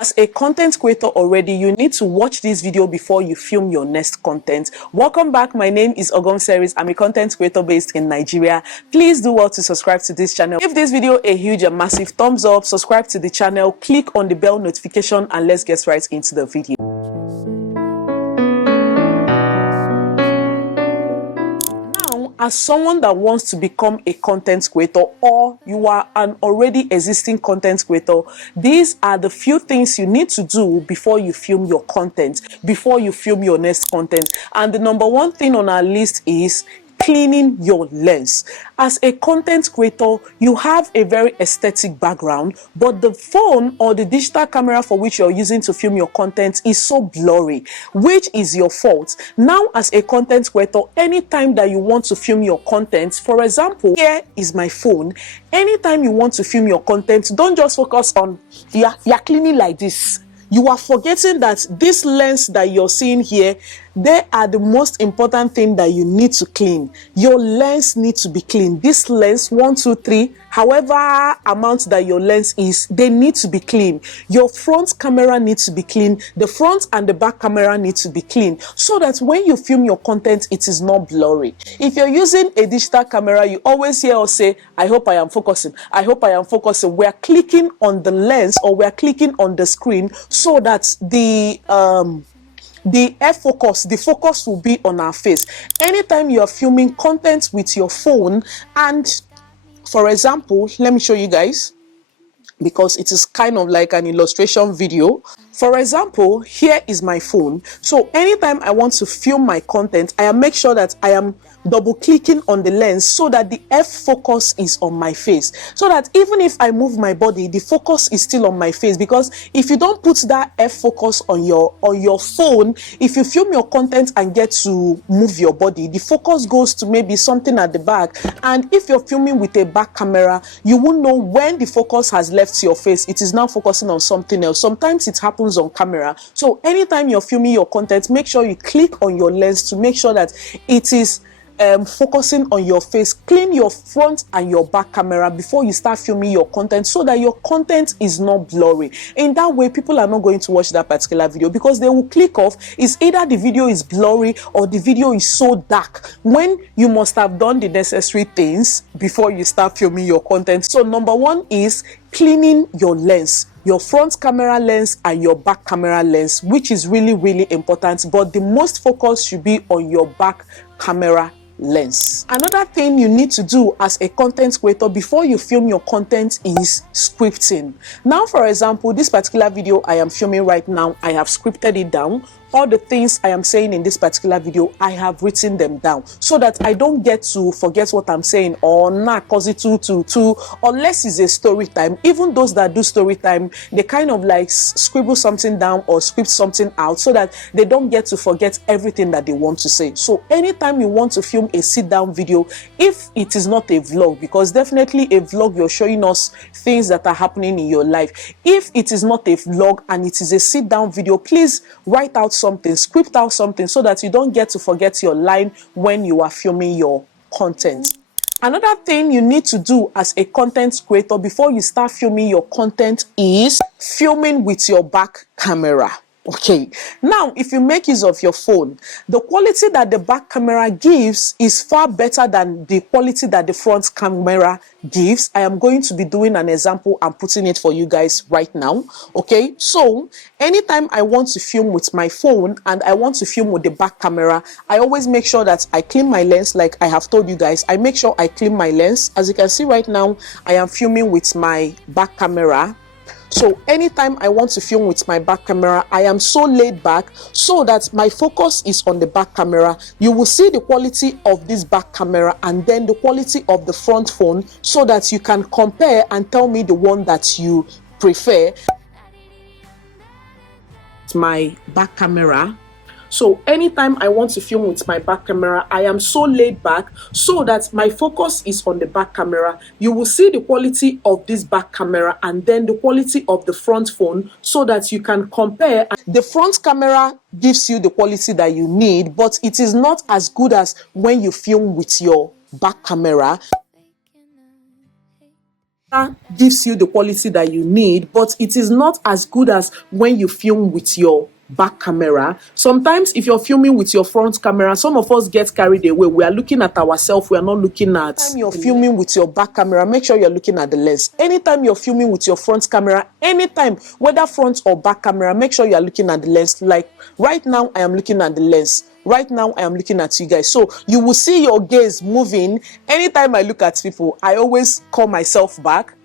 As a content creator already, you need to watch this video before you film your next content. Welcome back. My name is OGOM'S. I'm a content creator based in Nigeria. Please do well to subscribe to this channel. Give this video a huge and massive thumbs up, subscribe to the channel, click on the bell notification, and let's get right into the video. As someone that wants to become a content creator, or you are an already existing content creator, these are the few things you need to do before you film your content, before you film your next content. And the number one thing on our list is cleaning your lens. As a content creator, you have a very aesthetic background, but the phone or the digital camera for which you're using to film your content is so blurry, which is your fault. Now, as a content creator, anytime that you want to film your content, for example, here is my phone. Anytime you want to film your content, don't just focus on you're cleaning like this. You are forgetting that this lens that you're seeing here, they are the most important thing that you need to clean. Your lens needs to be clean. This lens, 1, 2, 3, however amount that your lens is, they need to be clean. Your front camera needs to be clean. The front and the back camera need to be clean so that when you film your content, it is not blurry. If you're using a digital camera, you always hear us say, I hope I am focusing. I hope I am focusing. We're clicking on the lens or we're clicking on the screen so that the focus, the focus will be on our face. Anytime you are filming content with your phone, and for example, let me show you guys, because it is kind of like an illustration video. For example, here is my phone. So anytime I want to film my content, I make sure that I am double clicking on the lens so that the f-focus is on my face, so that even if I move my body, the focus is still on my face. Because if you don't put that f-focus on your phone, if you film your content and get to move your body, the focus goes to maybe something at the back. And if you're filming with a back camera, you won't know when the focus has left your face. It is now focusing on something else. Sometimes it happens on camera. So anytime you're filming your content, make sure you click on your lens to make sure that it is focusing on your face. Clean your front and your back camera before you start filming your content so that your content is not blurry. In that way, people are not going to watch that particular video because they will click off. It's either the video is blurry or the video is so dark, when you must have done the necessary things before you start filming your content. So number one is cleaning your lens, your front camera lens and your back camera lens, which is really, really important. But the most focus should be on your back camera lens. Another thing you need to do as a content creator before you film your content is scripting. Now, for example, this particular video I am filming right now, I have scripted it down. All the things I am saying in this particular video, I have written them down so that I don't get to forget what I'm saying or not cause it too, unless it's a story time. Even those that do story time, they kind of like scribble something down or script something out so that they don't get to forget everything that they want to say. So anytime you want to film a sit down video, if it is not a vlog, because definitely a vlog, you're showing us things that are happening in your life. If it is not a vlog and it is a sit down video, please write out something, script out something so that you don't get to forget your line when you are filming your content. Another thing you need to do as a content creator before you start filming your content is filming with your back camera. Okay, now if you make use of your phone, the quality that the back camera gives is far better than the quality that the front camera gives. I am going to be doing an example and putting it for you guys right now. Okay, so anytime I want to film with my phone and I want to film with the back camera, I always make sure that I clean my lens. Like I have told you guys, I make sure I clean my lens. As you can see right now, I am filming with my back camera. So anytime I want to film with my back camera, I am so laid back so that my focus is on the back camera. You will see the quality of this back camera and then the quality of the front phone so that you can compare and tell me the one that you prefer. My back camera. So anytime I want to film with my back camera, I am so laid back so that my focus is on the back camera. You will see the quality of this back camera and then the quality of the front phone so that you can compare. The front camera gives you the quality that you need, but it is not as good as when you film with your back camera. gives you the quality that you need, but it is not as good as when you film with your back camera. Sometimes if you're filming with your front camera, some of us get carried away. We are looking at ourselves, we are not looking at. Anytime you're filming with your back camera, make sure you're looking at the lens. Anytime you're filming with your front camera, anytime, whether front or back camera, make sure you're looking at the lens. Like right now, I am looking at the lens. Right now, I am looking at you guys. So you will see your gaze moving. Anytime I look at people, I always call myself back.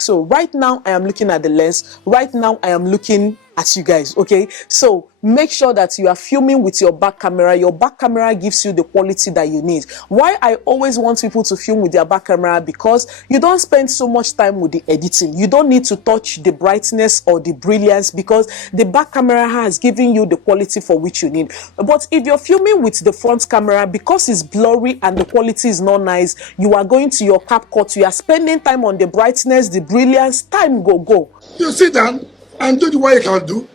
So right now, I am looking at the lens. Right now, I am looking at you guys, okay? So make sure that you are filming with your back camera. Your back camera gives you the quality that you need. Why I always want people to film with their back camera, because you don't spend so much time with the editing. You don't need to touch the brightness or the brilliance, because the back camera has given you the quality for which you need. But if you're filming with the front camera, because it's blurry and the quality is not nice, you are going to your CapCut, you are spending time on the brightness, the brilliance, time go. You sit down and do what you can do.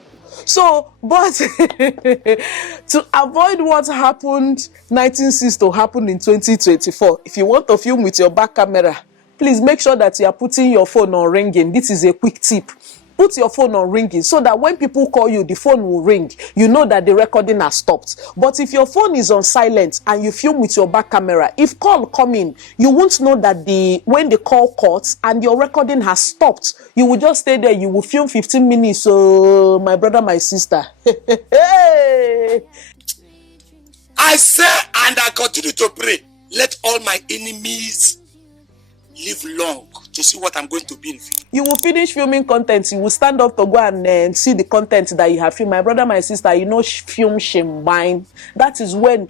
So, but to avoid what happened 1960 to happen in 2024, if you want to film with your back camera, please make sure that you are putting your phone on ringing. This is a quick tip. Put your phone on ringing so that when people call you, the phone will ring. You know that the recording has stopped. But if your phone is on silent and you film with your back camera, if call come in, you won't know that when the call cuts and your recording has stopped. You will just stay there. You will film 15 minutes. So, my brother, my sister. I say and I continue to pray. Let all my enemies live long to see what I'm going to be in. You will finish filming content. You will stand up to go and see the content that you have filmed. My brother, my sister, you know, film shame. That is when.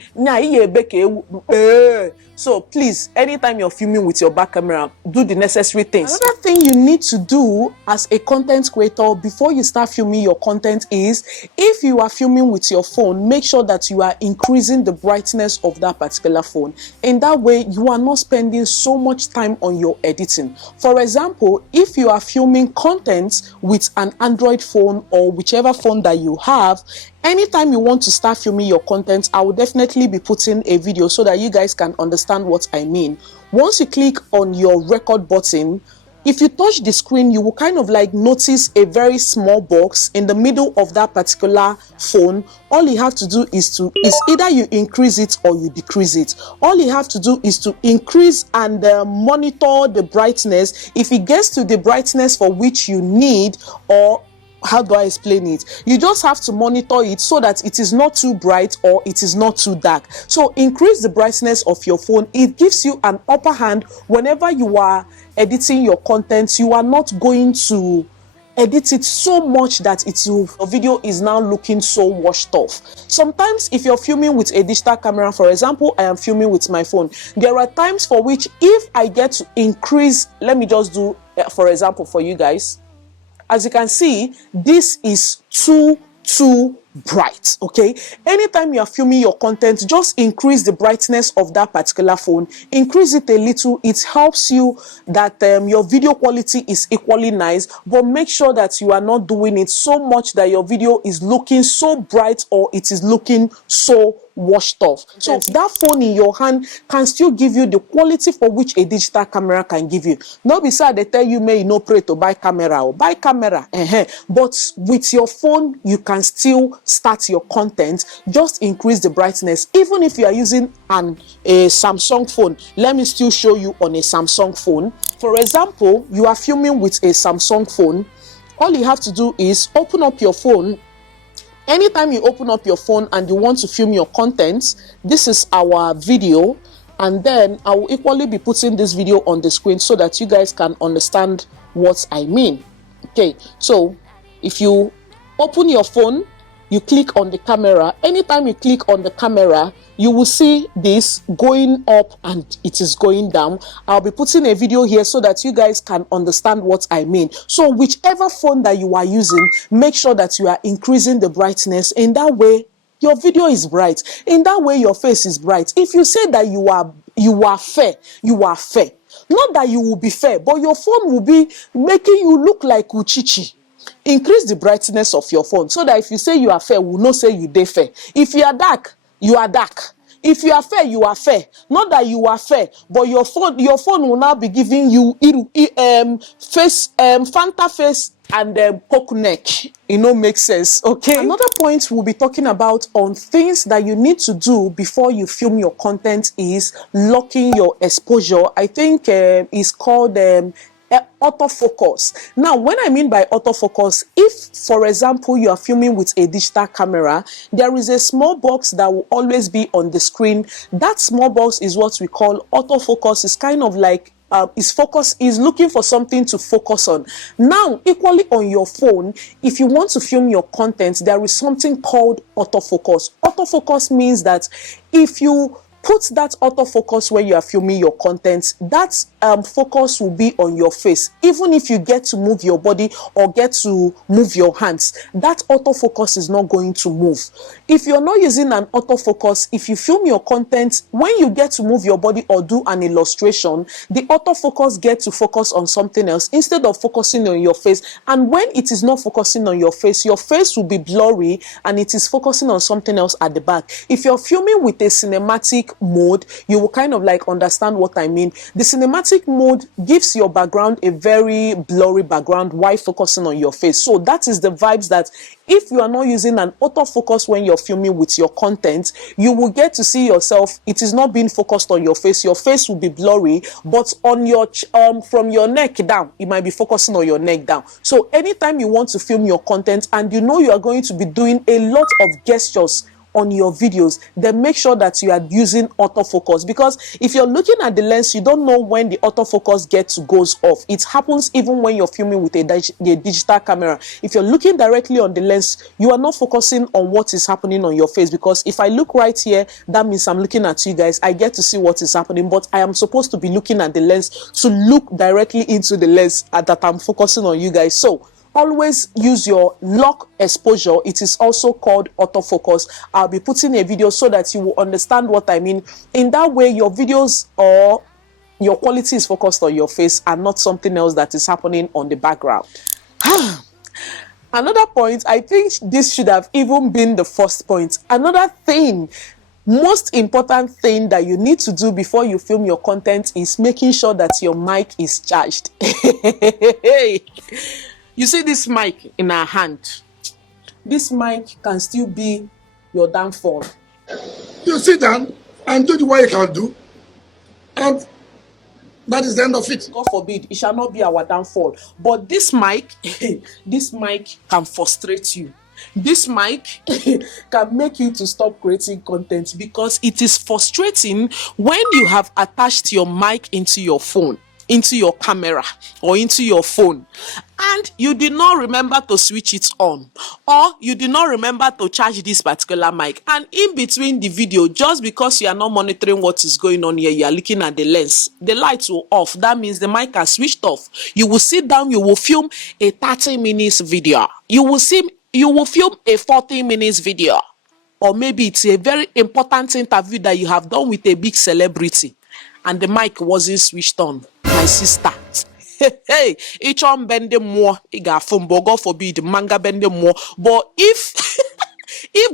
So please, anytime you're filming with your back camera, do the necessary things. Another thing you need to do as a content creator before you start filming your content is, if you are filming with your phone, make sure that you are increasing the brightness of that particular phone. In that way, you are not spending so much time on your editing. For example, if you are filming content with an Android phone or whichever phone that you have, anytime you want to start filming your content, I will definitely be putting a video so that you guys can understand what I mean. Once you click on your record button, if you touch the screen, you will kind of like notice a very small box in the middle of that particular phone. All you have to do is either you increase it or you decrease it. All you have to do is to increase and monitor the brightness. If it gets to the brightness for which you need, or how do I explain it? You just have to monitor it so that it is not too bright or it is not too dark. So increase the brightness of your phone. It gives you an upper hand whenever you are editing your content. You are not going to edit it so much that your video is now looking so washed off. Sometimes if you're filming with a digital camera, for example, I am filming with my phone, there are times for which if I get to increase, let me just do, for example, for you guys. As you can see, this is too bright, okay? Anytime you are filming your content, just increase the brightness of that particular phone. Increase it a little. It helps you that your video quality is equally nice, but make sure that you are not doing it so much that your video is looking so bright or it is looking so washed off. So that phone in your hand can still give you the quality for which a digital camera can give you. Not beside they tell you, may you no pray to buy camera or buy camera, but with your phone you can still start your content. Just increase the brightness. Even if you are using a Samsung phone, let me still show you on a Samsung phone. For example, you are filming with a Samsung phone. All you have to do is open up your phone. Anytime you open up your phone and you want to film your content, this is our video, and then I will equally be putting this video on the screen so that you guys can understand what I mean. Okay, so if you open your phone, you click on the camera. Anytime you click on the camera, you will see this going up and it is going down. I'll be putting a video here so that you guys can understand what I mean. So whichever phone that you are using, make sure that you are increasing the brightness. In that way, your video is bright. In that way, your face is bright. If you say that you are fair, you are fair. Not that you will be fair, but your phone will be making you look like Uchichi. Increase the brightness of your phone so that if you say you are fair, we'll not say you dey fair. If you are dark, you are dark. If you are fair, you are fair. Not that you are fair, but your phone will now be giving you face Fanta face and poke neck. Makes sense. Okay. Another point we'll be talking about on things that you need to do before you film your content is locking your exposure. I think it's called autofocus. Now, when I mean by autofocus, if, for example, you are filming with a digital camera, there is a small box that will always be on the screen. That small box is what we call autofocus. It's kind of like is looking for something to focus on. Now, equally on your phone, if you want to film your content, there is something called autofocus. Autofocus means that if you put that autofocus when you are filming your content, that focus will be on your face. Even if you get to move your body or get to move your hands, that autofocus is not going to move. If you're not using an autofocus, if you film your content, when you get to move your body or do an illustration, the autofocus gets to focus on something else instead of focusing on your face. And when it is not focusing on your face will be blurry and it is focusing on something else at the back. If you're filming with a cinematic mode, you will kind of like understand what I mean. The cinematic mode gives your background a very blurry background while focusing on your face. So that is the vibes that if you are not using an autofocus when you're filming with your content, you will get to see yourself. It is not being focused on your face. Your face will be blurry, but on your from your neck down, it might be focusing on your neck down. So anytime you want to film your content and you know you are going to be doing a lot of gestures on your videos, then make sure that you are using autofocus, because if you're looking at the lens, you don't know when the autofocus goes off. It happens even when you're filming with a digital camera. If you're looking directly on the lens, you are not focusing on what is happening on your face, because if I look right here, that means I'm looking at you guys. I get to see what is happening, but I am supposed to be looking at the lens to look directly into the lens that I'm focusing on you guys. So always use your lock exposure. It is also called autofocus. I'll be putting a video so that you will understand what I mean. In that way, your videos or your quality is focused on your face and not something else that is happening on the background. Another point, I think this should have even been the first point. Another thing, most important thing that you need to do before you film your content is making sure that your mic is charged. You see this mic in our hand. This mic can still be your downfall. You sit down and do what you can do, and that is the end of it. God forbid, it shall not be our downfall. But this mic, this mic can frustrate you. This mic can make you to stop creating content, because it is frustrating when you have attached your mic into your phone, into your camera or into your phone, and you did not remember to switch it on, or you did not remember to charge this particular mic, and in between the video, just because you are not monitoring what is going on here, you are looking at the lens, the lights will off. That means the mic has switched off. You will sit down, you will film a 30 minutes video, you will film a 40 minutes video, or maybe it's a very important interview that you have done with a big celebrity and the mic wasn't switched on. My sister, hey, each on bending more, it got from God forbid, manga bending more. But if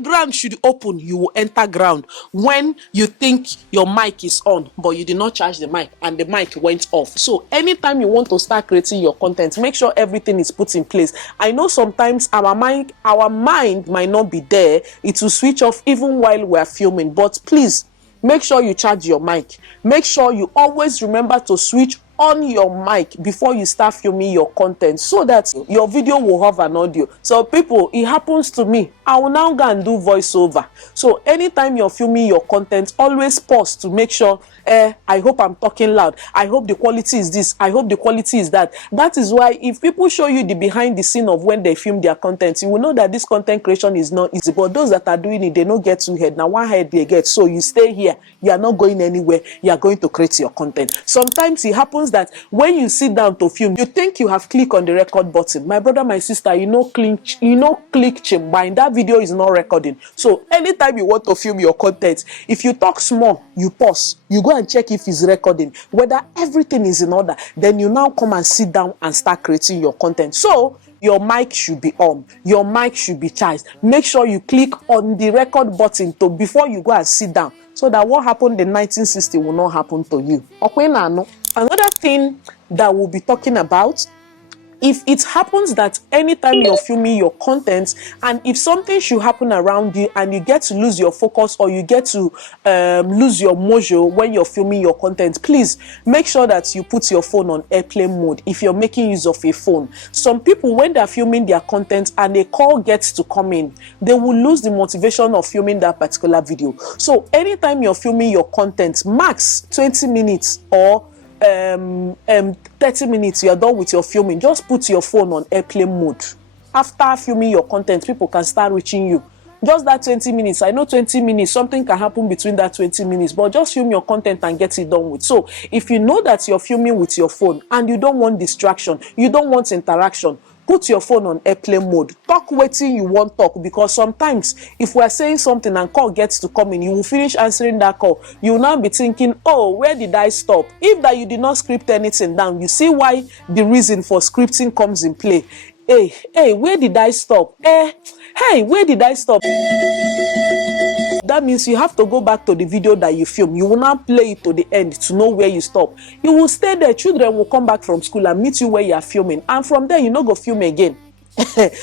ground should open, you will enter ground when you think your mic is on, but you did not charge the mic and the mic went off. So anytime you want to start creating your content, make sure everything is put in place. I know sometimes our mind might not be there. It will switch off even while we're filming, but please make sure you charge your mic. Make sure you always remember to switch on your mic before you start filming your content, so that your video will have an audio. So people, it happens to me. I will now go and do voiceover. So anytime you're filming your content, always pause to make sure, I hope I'm talking loud. I hope the quality is this. I hope the quality is that. That is why if people show you the behind the scene of when they film their content, you will know that this content creation is not easy. But those that are doing it, they don't get two head. Now one head they get. So you stay here. You are not going anywhere. You are going to create your content. Sometimes it happens that when you sit down to film, you think you have clicked on the record button. My brother, my sister, click chimba. That video is not recording. So anytime you want to film your content, if you talk small, you pause. You go and check if it's recording, whether everything is in order. Then you now come and sit down and start creating your content. So your mic should be on. Your mic should be charged. Make sure you click on the record button before you go and sit down so that what happened in 1960 will not happen to you. Okay, now, another thing that we'll be talking about, if it happens that anytime you're filming your content, and if something should happen around you and you get to lose your focus, or you get to lose your mojo when you're filming your content, please make sure that you put your phone on airplane mode if you're making use of a phone. Some people, when they're filming their content and a call gets to come in, they will lose the motivation of filming that particular video. So anytime you're filming your content, max 20 minutes or 30 minutes, you're done with your filming, just put your phone on airplane mode. After filming your content, people can start reaching you. Just that 20 minutes, I know 20 minutes, something can happen between that 20 minutes, but just film your content and get it done with. So if you know that you're filming with your phone and you don't want distraction, you don't want interaction, put your phone on airplane mode. Talk wetin you want talk, because sometimes if we are saying something and call gets to come in, you will finish answering that call, you will now be thinking, oh, where did I stop? If that you did not script anything down, you see why the reason for scripting comes in play. Hey, where did I stop? Hey, where did I stop? That means you have to go back to the video that you film. You will not play it to the end to know where you stop. You will stay there. Children will come back from school and meet you where you are filming, and from there you no go film again.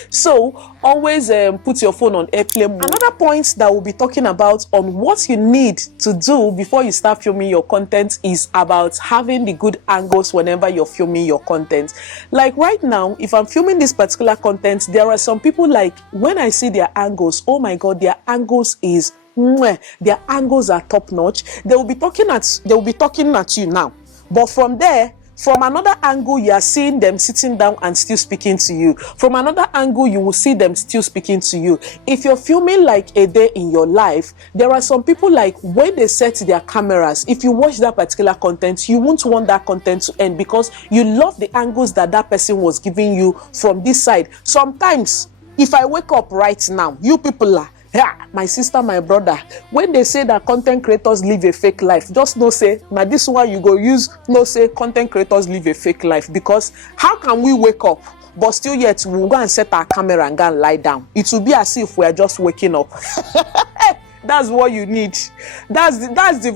So always put your phone on airplane mode. Another point that we'll be talking about on what you need to do before you start filming your content is about having the good angles whenever you're filming your content. Like right now, if I'm filming this particular content, there are some people, like, when I see their angles, oh my god, their angles is their angles are top notch. They will be talking at you now, but from there, from another angle, you are seeing them sitting down and still speaking to you. From another angle, you will see them still speaking to you. If you're filming like a day in your life, there are some people, like, when they set their cameras, if you watch that particular content, you won't want that content to end because you love the angles that that person was giving you from this side. Sometimes, if I wake up right now, you people are, yeah, my sister, my brother, when they say that content creators live a fake life, just no say, now this one you go use, no say content creators live a fake life. Because how can we wake up, but still yet we'll go and set our camera and go and lie down? It will be as if we are just waking up. That's what you need. That's the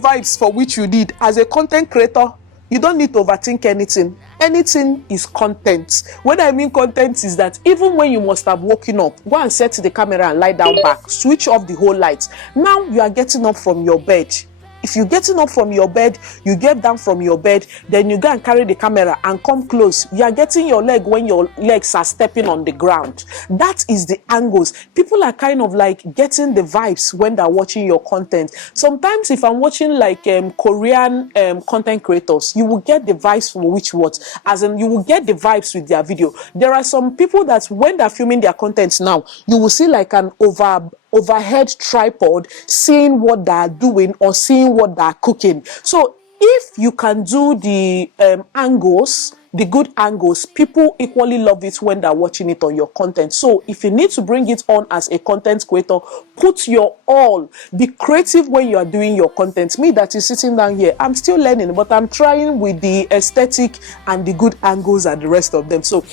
vibes for which you need. As a content creator, you don't need to overthink anything. Anything is content. What I mean content is that even when you must have woken up, go and set the camera and lie down back, switch off the whole lights. Now you are getting up from your bed. If you're getting up from your bed, you get down from your bed, then you go and carry the camera and come close. You are getting your leg when your legs are stepping on the ground. That is the angles. People are kind of like getting the vibes when they're watching your content. Sometimes if I'm watching like Korean content creators, you will get the vibes for which what, as in you will get the vibes with their video. There are some people that when they're filming their content now, you will see like an overhead tripod, seeing what they're doing or seeing what they're cooking. So if you can do the angles, the good angles, people equally love it when they're watching it on your content. So if you need to bring it on as a content creator, put your all. Be creative when you are doing your content. Me that is sitting down here, I'm still learning, but I'm trying with the aesthetic and the good angles and the rest of them. So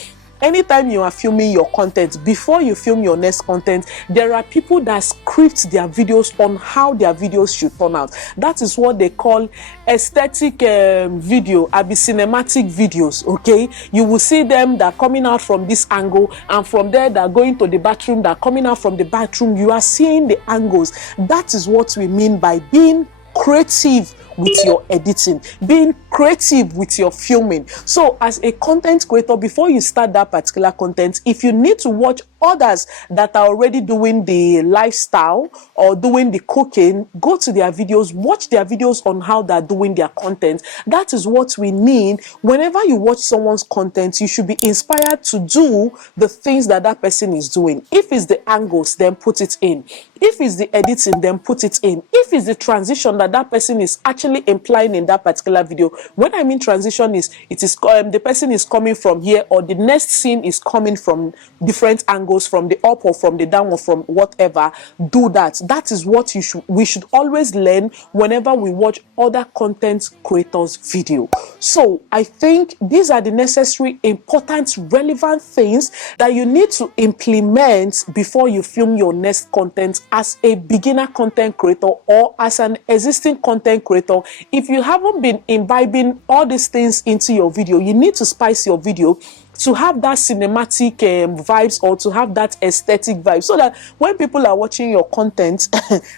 anytime you are filming your content, before you film your next content, there are people that script their videos on how their videos should turn out. That is what they call aesthetic video, cinematic videos, okay? You will see them that are coming out from this angle, and from there they're going to the bathroom, they're coming out from the bathroom. You are seeing the angles. That is what we mean by being creative with your editing, being creative with your filming. So as a content creator, before you start that particular content, if you need to watch others that are already doing the lifestyle or doing the cooking, go to their videos, watch their videos on how they're doing their content. That is what we mean. Whenever you watch someone's content, you should be inspired to do the things that that person is doing. If it's the angles, then put it in. If it's the editing, then put it in. If it's the transition that that person is actually implying in that particular video, when I mean transition is, it is the person is coming from here, or the next scene is coming from different angles, from the up or from the down or from whatever. Do that. That is what we should always learn whenever we watch other content creators' video. So I think these are the necessary, important, relevant things that you need to implement before you film your next content as a beginner content creator or as an existing content creator. If you haven't been imbibing all these things into your video, you need to spice your video to have that cinematic vibes, or to have that aesthetic vibe, so that when people are watching your content,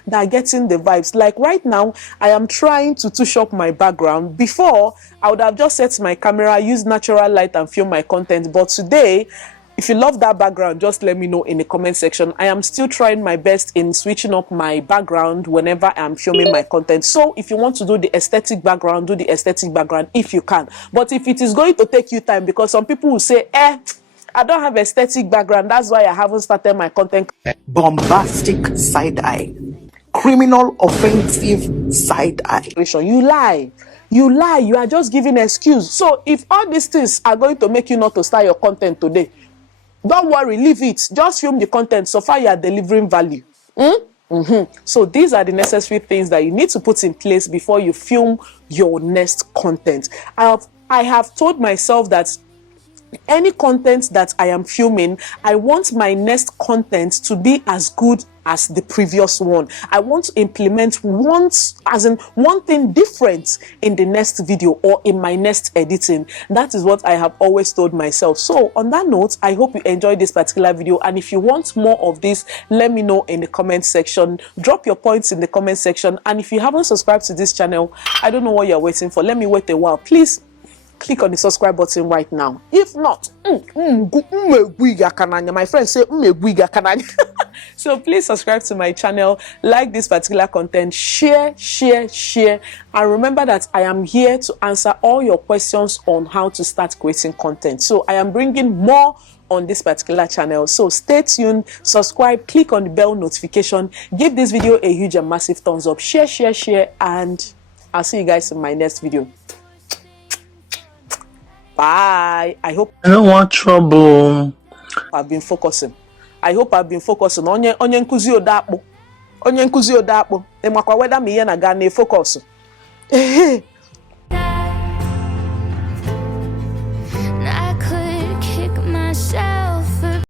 they are getting the vibes. Like right now, I am trying to touch up my background. Before, I would have just set my camera, use natural light and film my content. But today, if you love that background, just let me know in the comment section. I am still trying my best in switching up my background whenever I'm filming my content. So if you want to do the aesthetic background, do the aesthetic background if you can. But if it is going to take you time, because some people will say, I don't have aesthetic background, that's why I haven't started my content. Bombastic side eye. Criminal offensive side eye. You lie. You lie. You are just giving excuse. So if all these things are going to make you not to start your content today, don't worry, leave it. Just film the content so far you are delivering value. So these are the necessary things that you need to put in place before you film your next content. I have told myself that any content that I am filming, I want my next content to be as good as the previous one. I want to implement one thing different in the next video or in my next editing. That is what I have always told myself. So on that note, I hope you enjoyed this particular video, and if you want more of this, let me know in the comment section. Drop your points in the comment section, and if you haven't subscribed to this channel, I don't know what you're waiting for. Let me wait a while. Please click on the subscribe button right now. If not, my friends say so please subscribe to my channel, like this particular content, share, and remember that I am here to answer all your questions on how to start creating content. So I am bringing more on this particular channel, so stay tuned, subscribe, click on the bell notification, give this video a huge and massive thumbs up, share, and I'll see you guys in my next video. Bye. I hope I don't want trouble. I've been focusing. Onye nkuzi odakpo. Onye nkuzi odakpo. Emakwa whether me na ga na focus.